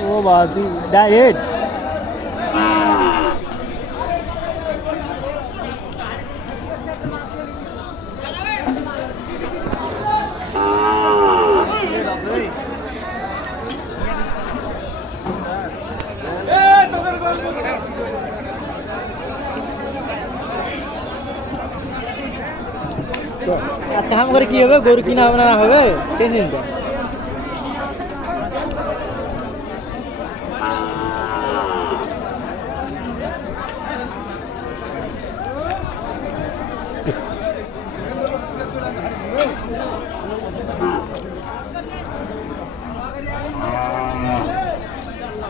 वो बात ही डायरेक्ट আজকে হাম করে কি হবে? গরু কিনা হবে না হবে? কে চিন্তা।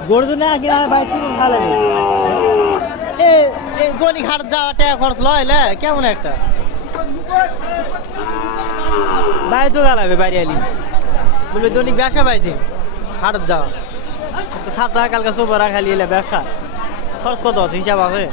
গরু তো না কিনা চিনি ভালো এ গলি ঘাট যাওয়া টাকা খরচ লয় কেমন একটা? ভাই, তো গালাবে বাইরে আলি। বলবে, দৈনিক ব্যবসা পাইছে? হাটত যাওয়া সাত টাকা কালকে সোবার খালি এলে ব্যবসা। খরচ কত আছে? হিসাব আছে?